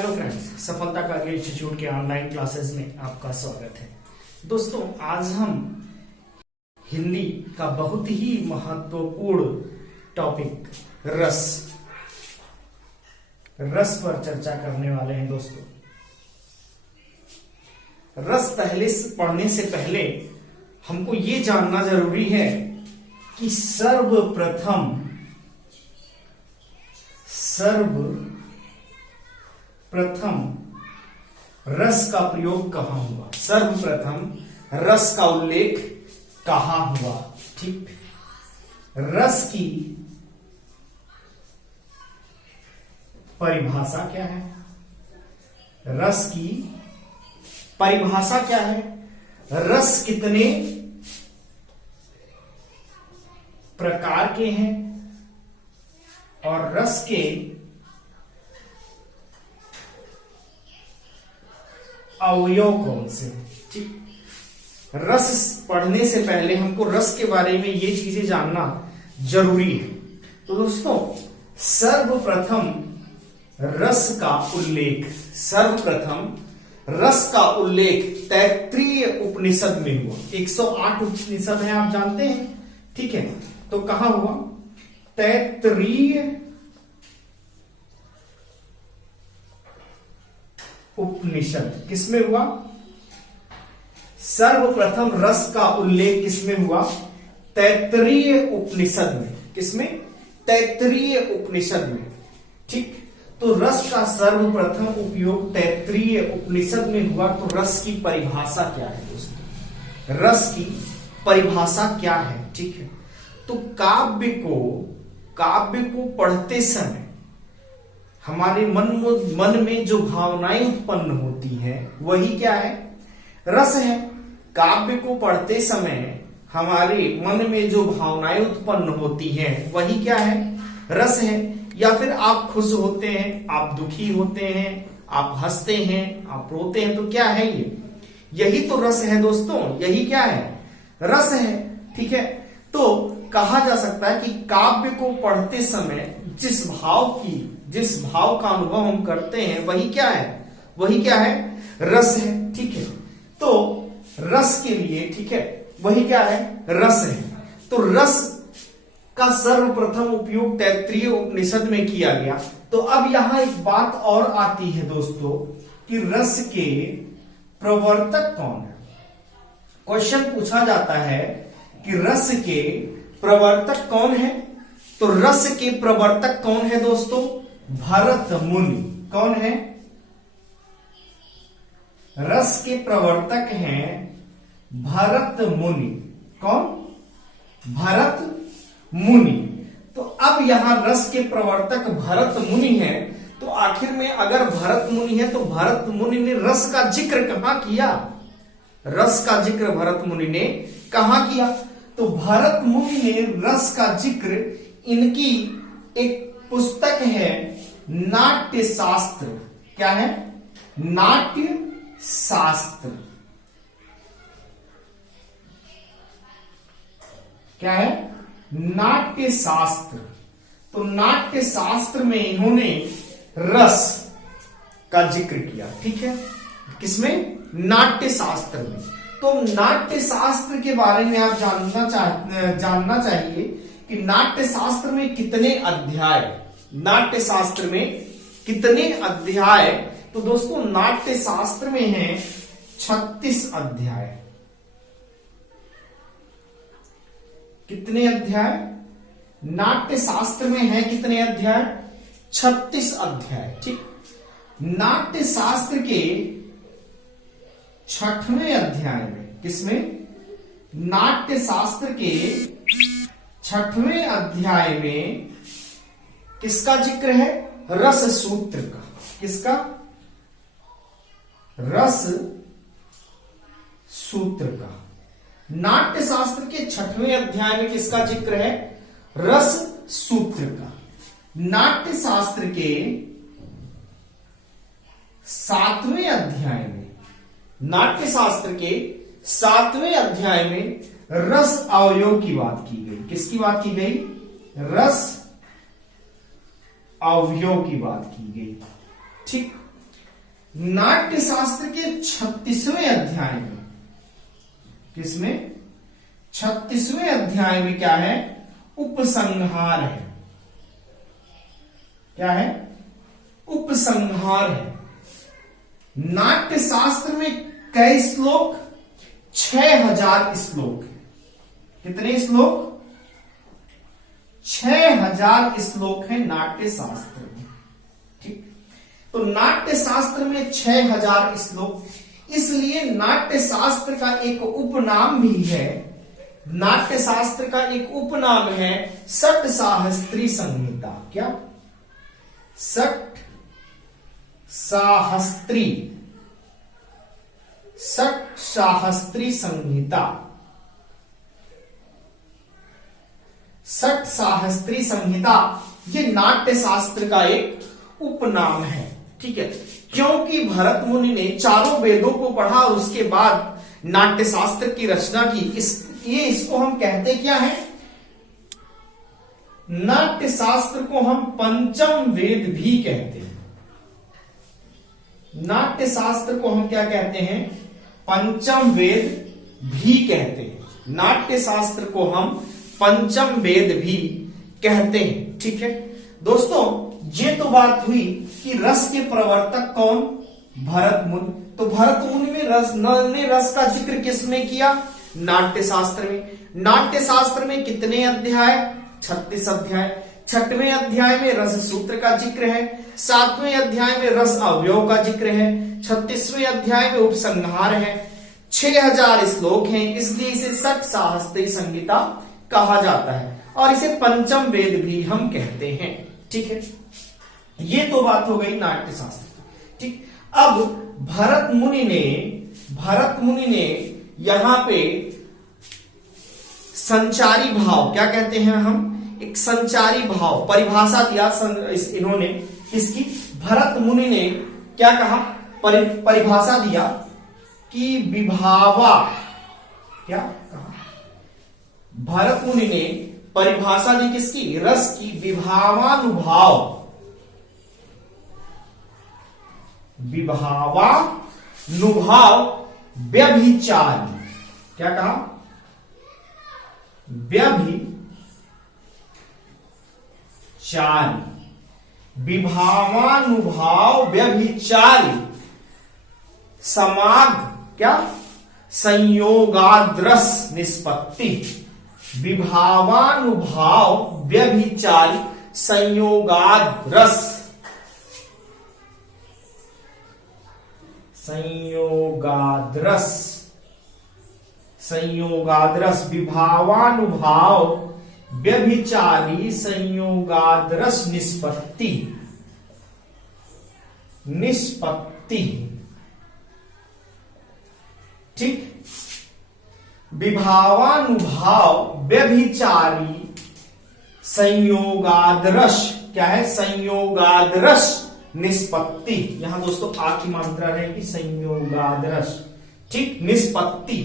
Hello friends, सफलता का institute के ऑनलाइन क्लासेस में आपका स्वागत है। दोस्तों, आज हम हिंदी का बहुत ही महत्वपूर्ण टॉपिक रस पर चर्चा करने वाले हैं। दोस्तों, रस पढ़ने से पहले हमको ये जानना जरूरी है कि सर्वप्रथम रस का प्रयोग कहां हुआ, सर्वप्रथम रस का उल्लेख कहां हुआ। ठीक, रस की परिभाषा क्या है? रस की परिभाषा क्या है? रस कितने प्रकार के हैं और रस के अवयव कौन से हैं? ठीक, रस पढ़ने से पहले हमको रस के बारे में ये चीजें जानना जरूरी है। तो दोस्तों, सर्वप्रथम रस का उल्लेख तैत्तिरीय उपनिषद में हुआ। 108 उपनिषद है, आप जानते हैं। ठीक है, तो कहां हुआ? तैत्तिरीय उपनिषद। किसमें हुआ? सर्वप्रथम रस का उल्लेख किसमें हुआ? तैत्तिरीय उपनिषद में। किसमें? तैत्तिरीय उपनिषद में। ठीक, तो रस का सर्वप्रथम उपयोग तैत्तिरीय उपनिषद में हुआ। तो रस की परिभाषा क्या है दोस्तों? रस की परिभाषा क्या है? ठीक है, तो काव्य को पढ़ते समय हमारे मन में जो भावनाएं उत्पन्न होती हैं वही क्या है? रस है। काव्य को पढ़ते समय हमारे मन में जो भावनाएं उत्पन्न होती हैं वही क्या है? रस है। या फिर आप खुश होते हैं, आप दुखी होते हैं, आप हंसते हैं, आप रोते हैं, तो क्या है ये? यही तो रस है दोस्तों। यही क्या है? रस है। ठीक है, तो कहा जा सकता है कि काव्य को पढ़ते समय जिस भाव का अनुभव हम करते हैं वही क्या है? वही क्या है? रस है। ठीक है, तो रस के लिए, ठीक है, वही क्या है? रस है। तो रस का सर्वप्रथम उपयोग तैत्तिरीय उपनिषद में किया गया। तो अब यहां एक बात और आती है दोस्तों कि रस के प्रवर्तक कौन है? क्वेश्चन पूछा जाता है कि रस के प्रवर्तक कौन है? तो रस के प्रवर्तक कौन है दोस्तों? भरत मुनि। कौन है? रस के प्रवर्तक हैं भरत मुनि। कौन? भरत मुनि। तो अब यहां रस के प्रवर्तक भरत मुनि है, तो आखिर में अगर भरत मुनि है तो भरत मुनि ने रस का जिक्र कहां किया? रस का जिक्र भरत मुनि ने कहां किया? तो भरत मुनि ने रस का जिक्र इनकी एक पुस्तक है नाट्य शास्त्र। क्या है? नाट्य शास्त्र। क्या है? नाट्य शास्त्र। तो नाट्य शास्त्र में इन्होंने रस का जिक्र किया। ठीक है, किसमें? नाट्य शास्त्र में। तो नाट्य शास्त्र के बारे में आप जानना चाहिए कि नाट्य शास्त्र में कितने अध्याय? नाट्य शास्त्र में कितने अध्याय? तो दोस्तों, नाट्य शास्त्र में है 36 अध्याय। कितने अध्याय? नाट्य शास्त्र में है कितने अध्याय? 36 अध्याय। ठीक, नाट्य शास्त्र के 6वें अध्याय में, किसमें? नाट्य शास्त्र के 6वें अध्याय में किसका जिक्र है? रस सूत्र का। किसका? रस सूत्र का। नाट्य शास्त्र के 6वें अध्याय में किसका जिक्र है? रस सूत्र का। नाट्य शास्त्र के 7वें अध्याय में, नाट्य शास्त्र के 7वें अध्याय में रस अवयव की बात की गई। किसकी बात की गई? रस अवयव की बात की गई। ठीक, नाट्य शास्त्र के 36वें अध्याय में, किसमें? 36वें अध्याय में क्या है? उपसंहार है। क्या है? उपसंहार है। नाट्य शास्त्र में कई श्लोक? 6000 श्लोक। कितने श्लोक? 6000 श्लोक है नाट्य शास्त्र में। ठीक, तो नाट्य शास्त्र में 6000 श्लोक, इसलिए नाट्य शास्त्र का एक उपनाम भी है। नाट्य शास्त्र का एक उपनाम है षट साहस्त्री संहिता। क्या? षट साहस्त्री, षट साहस्त्री संहिता। षट साहस्त्री संहिता ये नाट्य शास्त्र का एक उपनाम है। ठीक है, क्योंकि भरत मुनि ने चारों वेदों को पढ़ा और उसके बाद नाट्य शास्त्र की रचना की। इसको हम कहते क्या है? नाट्य शास्त्र को हम पंचम वेद भी कहते हैं। नाट्य शास्त्र को हम क्या कहते हैं? पंचम वेद भी कहते हैं। नाट्य शास्त्र को हम पंचम वेद भी कहते हैं। ठीक है दोस्तों, ये तो बात हुई कि रस के प्रवर्तक कौन? भरत मुनि। तो भरत मुनि में रस का जिक्र किसमें किया? नाट्य शास्त्र में। नाट्य शास्त्र में कितने अध्याय? 36 अध्याय। 6वें अध्याय में रस सूत्र का जिक्र है। 7वें अध्याय में रस अवयव का जिक्र है। 36वें अध्याय में उपसंहार है। 6000 श्लोक हैं, इसलिए इसे षट साहस्त्री संहिता कहा जाता है और इसे पंचम वेद भी हम कहते हैं। ठीक है, ये तो बात हो गई नाट्य शास्त्र। ठीक, अब भरत मुनि ने यहां पे संचारी भाव, क्या कहते हैं हम? एक संचारी भाव परिभाषा दिया इन्होंने। इसकी भरत मुनि ने क्या कहा? परिभाषा दिया कि विभावा, क्या कहा? भरत मुनि ने परिभाषा दी किसकी? रस की। विभावानुभाव, विभावानुभाव व्यभिचारी। क्या कहा? व्यभिचारी। विभावानुभाव व्यभिचारी समाग, क्या? संयोगाद्रस निष्पत्ति। विभावानुभाव व्यभिचारी संयोगाद्रस, संयोगाद्रस विभावानुभाव व्यभिचारी संयोगाद्रस निष्पत्ति। ठीक, विभावानुभाव व्यभिचारी संयोगाद्रस, क्या है? संयोगाद्रस निष्पत्ति। यहां दोस्तों आ की मात्रा रहेगी संयोगाद्रस। ठीक, निष्पत्ति।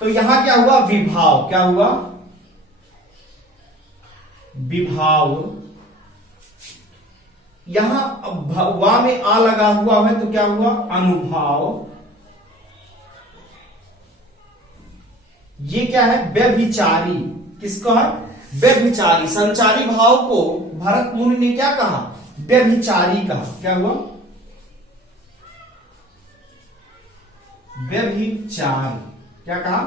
तो यहां क्या हुआ? विभाव। क्या हुआ? विभाव। यहां वा में आ लगा हुआ है तो क्या हुआ? अनुभाव। ये क्या है? व्यभिचारी। किसको है? व्यभिचारी। संचारी भाव को भरत मुनि ने क्या कहा? व्यभिचारी कहा। क्या हुआ? व्यभिचारी। क्या कहा?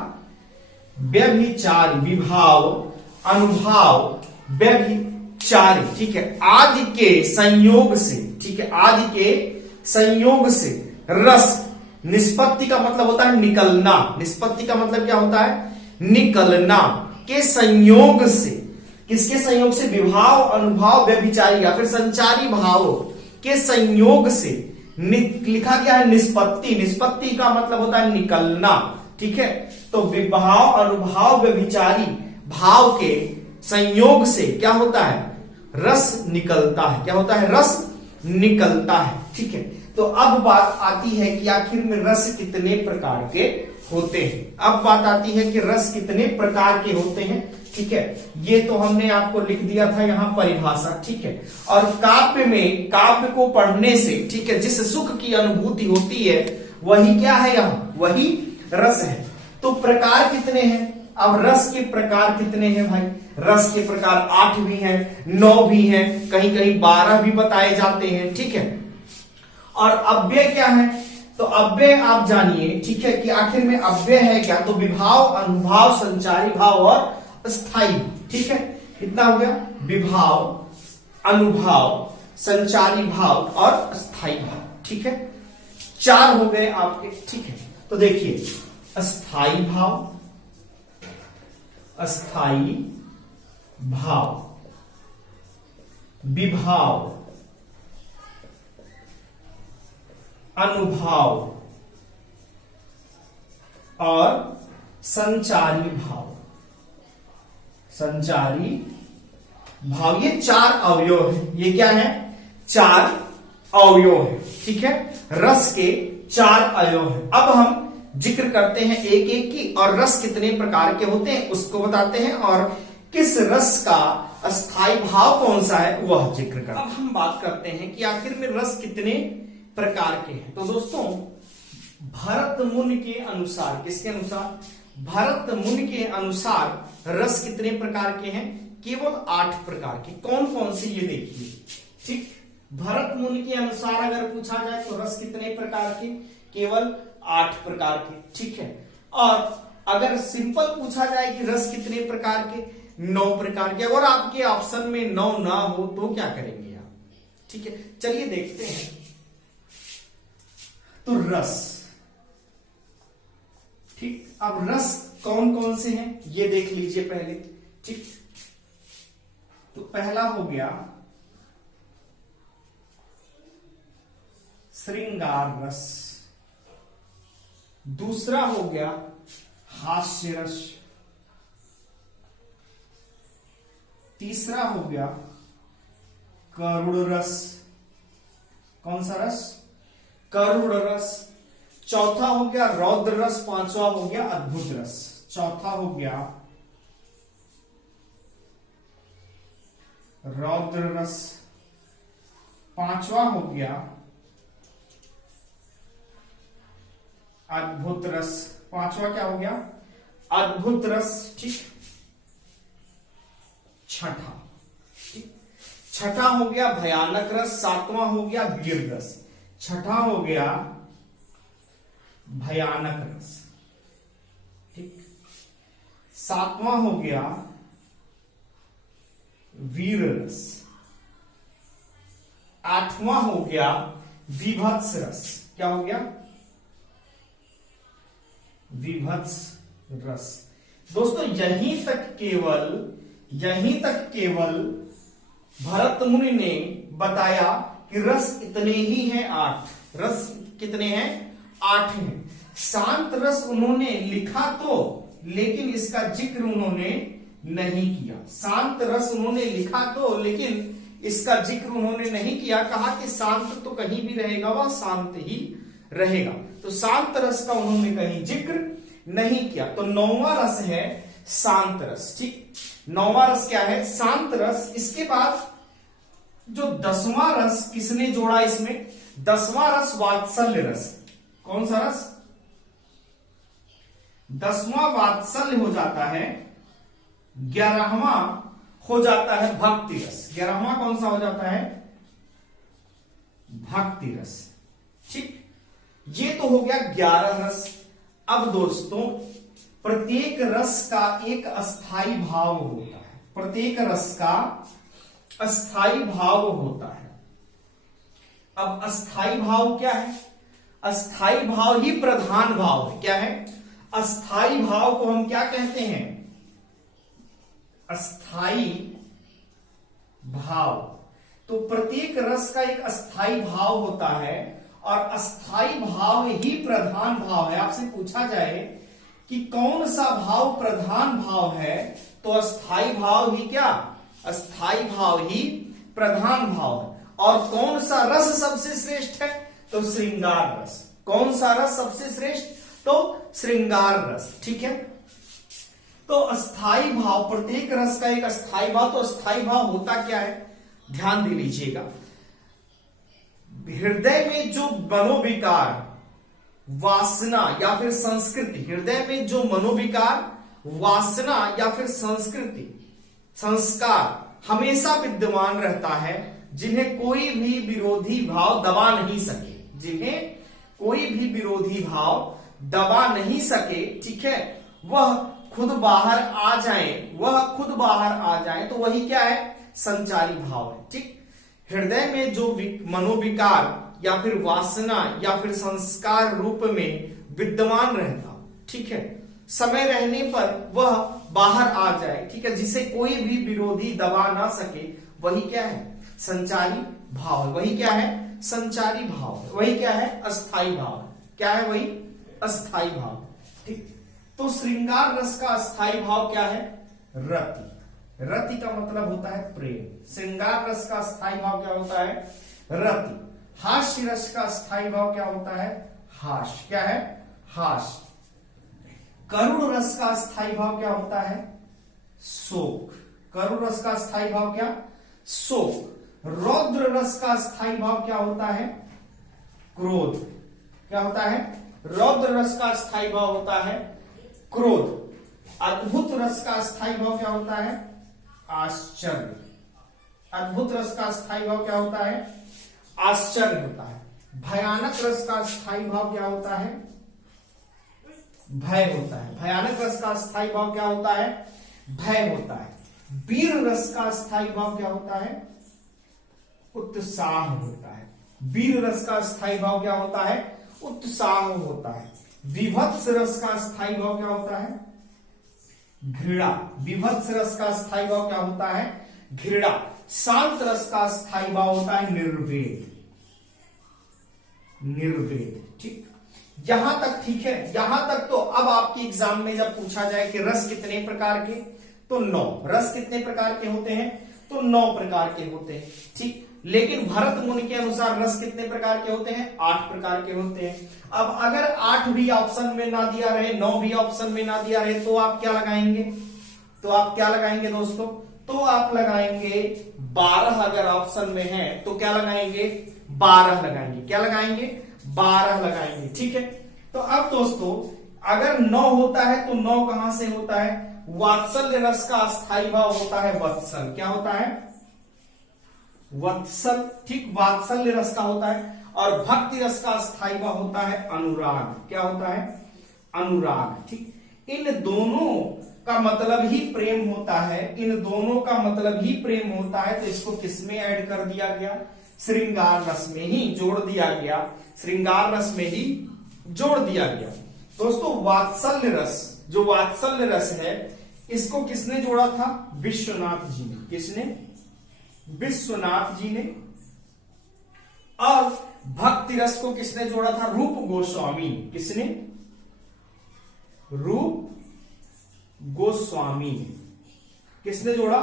व्यभिचारी। विभाव, अनुभाव, व्यभिचारी। ठीक है, आदि के संयोग से। ठीक है, आदि के संयोग से रस। निष्पत्ति का मतलब होता है निकलना। निष्पत्ति का मतलब क्या होता है? निकलना। के संयोग से, किसके संयोग से? विभाव, अनुभाव, व्यभिचारी या फिर संचारी भाव के संयोग से लिखा गया है निष्पत्ति। निष्पत्ति का मतलब होता है निकलना। ठीक है, तो विभाव, अनुभाव, व्यभिचारी भाव के संयोग से क्या होता है? रस निकलता है। क्या होता है? रस निकलता है। ठीक है, तो अब बात आती है कि आखिर में रस कितने प्रकार के होते हैं। अब बात आती है कि रस कितने प्रकार के होते हैं। ठीक है। ये तो हमने आपको लिख दिया था यहाँ परिभाषा, ठीक है। और काव्य में, काव्य को पढ़ने से, ठीक है, जिस सुख की अनुभूति होती है वही क्या है, यहाँ वही रस है। तो प्रकार कितने हैं? अब रस के प्रकार कितने हैं भाई? रस के प्रकार 8 भी हैं, 9 भी हैं, कहीं कहीं 12 भी बताए जाते हैं, ठीक है। और अव्यय क्या है? तो अव्यय आप जानिए, ठीक है, कि आखिर में अव्यय है क्या? तो विभाव, अनुभाव, संचारी भाव और स्थायी, ठीक है। कितना हो गया? विभाव, अनुभाव, संचारी भाव और स्थायी भाव, ठीक है। 4 हो गए आपके, ठीक है। तो देखिए, अस्थाई भाव, अस्थाई भाव, विभाव, अनुभाव और संचारी भाव। संचारी भाव, ये 4 अवयव है। ये क्या है? 4 अवयव है, ठीक है। रस के 4 अवयव है। अब हम जिक्र करते हैं एक एक की, और रस कितने प्रकार के होते हैं उसको बताते हैं, और किस रस का अस्थाई भाव कौन सा है वह जिक्र करते हैं। अब हम बात करते हैं कि आखिर में रस कितने प्रकार के हैं। तो दोस्तों, भरत मुनि के अनुसार, किसके अनुसार? भरत मुनि के अनुसार रस कितने प्रकार के हैं? केवल 8 प्रकार के। कौन कौन से, ये देखिए, ठीक। भरत मुनि के अनुसार अगर पूछा जाए तो रस कितने प्रकार के? केवल 8 प्रकार के, ठीक है। और अगर सिंपल पूछा जाए कि रस कितने प्रकार के? 9 प्रकार के। अगर आपके ऑप्शन में 9 ना हो तो क्या करेंगे आप? ठीक है, चलिए देखते हैं। तो रस, ठीक। अब रस कौन कौन से हैं ये देख लीजिए पहले, ठीक। तो पहला हो गया श्रृंगार रस, दूसरा हो गया हास्य रस, तीसरा हो गया करुण रस। कौन सा रस? करुण रस। चौथा हो गया रौद्र रस, पांचवा हो गया अद्भुत रस। चौथा हो गया रौद्र रस, पांचवा हो गया अद्भुत रस। पांचवा क्या हो गया? अद्भुत रस, ठीक। छठा, ठीक। छठा हो गया भयानक रस, सातवां हो गया वीर रस। छठा हो गया भयानक रस, ठीक। सातवां हो गया वीर रस। आठवां हो गया विभत्स रस। क्या हो गया? विभत्स रस। दोस्तों, यहीं तक केवल भरत मुनि ने बताया कि रस इतने ही हैं, 8 रस। कितने हैं? 8 हैं। शांत रस उन्होंने लिखा तो, लेकिन इसका जिक्र उन्होंने नहीं किया। शांत रस उन्होंने लिखा तो, लेकिन इसका जिक्र उन्होंने नहीं किया। कहा कि शांत तो कहीं भी रहेगा, वह शांत ही रहेगा। तो शांत रस का उन्होंने कहीं जिक्र नहीं किया। तो 9वां रस है शांत रस, ठीक। 9वां रस क्या है? शांत रस। इसके बाद जो 10वां रस किसने जोड़ा इसमें? 10वां रस वात्सल्य रस। कौन सा रस? 10वां वात्सल्य हो जाता है। 11वां हो जाता है भक्ति रस। 11वां कौन सा हो जाता है? भक्ति रस, ठीक। ये तो हो गया 11 रस। अब दोस्तों, प्रत्येक रस का एक अस्थाई भाव होता है। प्रत्येक रस का अस्थाई भाव होता है। अब अस्थाई भाव क्या है? अस्थाई भाव ही प्रधान भाव है। क्या है? अस्थाई भाव को हम क्या कहते हैं? अस्थाई भाव। तो प्रत्येक रस का एक अस्थाई भाव होता है, और अस्थाई भाव ही प्रधान भाव है। आपसे पूछा जाए कि कौन सा भाव प्रधान भाव है, तो अस्थाई भाव ही क्या? अस्थाई भाव ही प्रधान भाव है। और कौन सा रस सबसे श्रेष्ठ है? तो श्रृंगार रस। कौन सा रस सबसे श्रेष्ठ? तो श्रृंगार रस, ठीक है। तो अस्थाई भाव, प्रत्येक रस का एक अस्थाई भाव। तो अस्थाई भाव होता क्या है, ध्यान दे लीजिएगा। हृदय में जो मनोविकार, वासना या फिर संस्कृति, हृदय में जो मनोविकार, वासना या फिर संस्कृति, संस्कार हमेशा विद्यमान रहता है, जिन्हें कोई भी विरोधी भाव दबा नहीं सके, जिन्हें कोई भी विरोधी भाव दबा नहीं सके, ठीक है, वह खुद बाहर आ जाए, वह खुद बाहर आ जाए, तो वही क्या है, संचारी भाव है। ठीक, हृदय में जो मनोविकार या फिर वासना या फिर संस्कार रूप में विद्यमान रहता, ठीक है, समय रहने पर वह बाहर आ जाए, ठीक है, जिसे कोई भी विरोधी दबा ना सके, वही क्या है, संचारी भाव है। वही क्या है, संचारी भाव है। वही क्या है, अस्थाई भाव। क्या है, वही अस्थाई भाव। ठीक, तो श्रृंगार रस का अस्थाई भाव क्या है, रति। रति का मतलब होता है प्रेम। श्रृंगार रस का अस्थाई भाव क्या होता है, रति। हास्य रस का अस्थाई भाव क्या होता है, हास्य। क्या है, हास्य। करुण रस का अस्थाई भाव क्या होता है, शोक। करुण रस का अस्थाई भाव क्या, शोक। रौद्र रस का अस्थाई भाव क्या होता है, क्रोध। क्या होता है, रौद्र रस का अस्थाई भाव होता है क्रोध। अद्भुत रस का अस्थाई भाव क्या होता है, आश्चर्य। अद्भुत रस का अस्थाई भाव क्या होता है, आश्चर्य होता है। भयानक रस का अस्थाई भाव क्या होता है, भय होता है। भयानक रस का अस्थाई भाव क्या होता है, भय होता है। वीर रस का अस्थाई भाव क्या होता है, उत्साह होता है। वीर रस का अस्थाई भाव क्या होता है, उत्साह होता है। विभत्स रस का अस्थाई भाव क्या होता है, घृणा। विभत्स रस का अस्थाई भाव क्या होता है, घृणा। शांत रस का अस्थाई भाव होता है निर्वेद। निर्वेद। ठीक, यहां तक ठीक है, यहां तक। तो अब आपके एग्जाम में जब पूछा जाए कि रस कितने प्रकार के, तो 9। रस कितने प्रकार के होते हैं, तो 9 प्रकार के होते हैं। ठीक, लेकिन भरत मुनि के अनुसार रस कितने प्रकार के होते हैं, 8 प्रकार के होते हैं। अब अगर 8 भी ऑप्शन में ना दिया रहे, 9 भी ऑप्शन में ना दिया रहे, तो आप क्या लगाएंगे, तो आप क्या लगाएंगे दोस्तों, तो आप लगाएंगे 12। अगर ऑप्शन में है तो क्या लगाएंगे, 12 लगाएंगे। क्या लगाएंगे, 12 लगाएंगे। ठीक है, तो अब दोस्तों अगर 9 होता है तो 9 कहां से होता है, वात्सल्य रस का अस्थाई भाव होता है वत्सल। क्या होता है, वत्सल। ठीक, वात्सल्य रस का होता है। और भक्ति रस का अस्थाई भाव होता है अनुराग। क्या होता है, अनुराग। ठीक, इन दोनों का मतलब ही प्रेम होता है, इन दोनों का मतलब ही प्रेम होता है। तो इसको किसमें ऐड कर दिया गया, श्रृंगार रस में ही जोड़ दिया गया, श्रृंगार रस में ही जोड़ दिया गया। दोस्तों वात्सल्य रस, जो वात्सल्य रस है, इसको किसने जोड़ा था, विश्वनाथ जी ने। किसने, विश्वनाथ जी ने। और भक्ति रस को किसने जोड़ा था, रूप गोस्वामी। किसने, रूप गोस्वामी ने। किसने जोड़ा,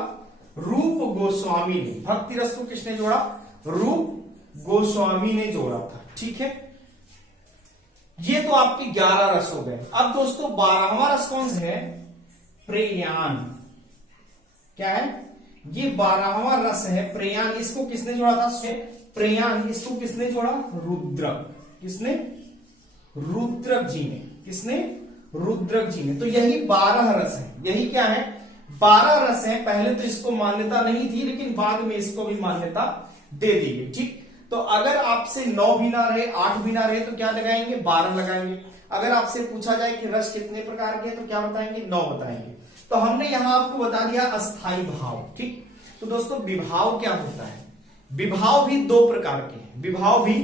रूप गोस्वामी ने। भक्ति रस को किसने जोड़ा, रूप गोस्वामी ने जोड़ा था। ठीक है, ये तो आपके 11 रस हो गए। अब दोस्तों 12वां रस कौन सा है, प्रेयान। क्या है, ये 12वां रस है प्रेयान। इसको किसने जोड़ा था, प्रेयान। इसको किसने जोड़ा, रुद्रक। किसने, रुद्रक जी ने। किसने, रुद्रक जी ने। तो यही 12 रस है। यही क्या है, 12 रस है। पहले तो इसको मान्यता नहीं थी, लेकिन बाद में इसको भी मान्यता दे दी गई। ठीक, तो अगर आपसे 9 भी ना रहे, 8 भी ना रहे, तो क्या लगाएंगे, 12 लगाएंगे। अगर आपसे पूछा जाए कि रस कितने प्रकार के, तो क्या बताएंगे, 9 बताएंगे। तो हमने यहां आपको बता दिया अस्थाई भाव। ठीक, तो दोस्तों विभाव क्या होता है, विभाव भी 2 प्रकार के हैं। विभाव भी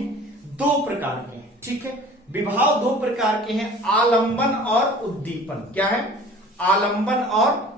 2 प्रकार के हैं। ठीक है, विभाव 2 प्रकार के हैं, आलंबन और उद्दीपन। क्या है, आलंबन और